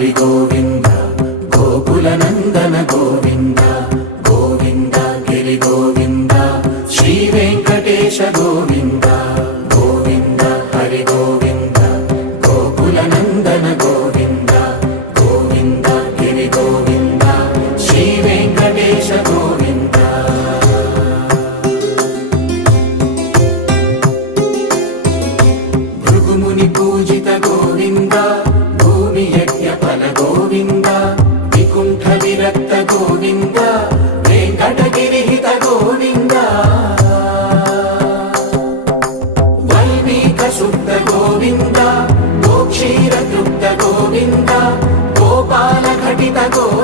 హరి గోవింద గోకుల నందన గోవింద గోవింద గిరి గోవింద శ్రీ వెంకటేశ గోవింద గోవింద హరి గోవింద గోకుల నందన గోవింద గోవింద గిరి గోవింద శ్రీ వెంకటేశ గోవింద భృగుముని పూజిత గోవింద భూమి యజ్ఞ ఫల గోవింద వికుంఠ విరక్త గోవింద వెంకటగిరిహిత గోవింద వైదిక శుద్ధ గోవింద గోక్షీర తృప్త గోవింద గోపాల ఘటిత గోవింద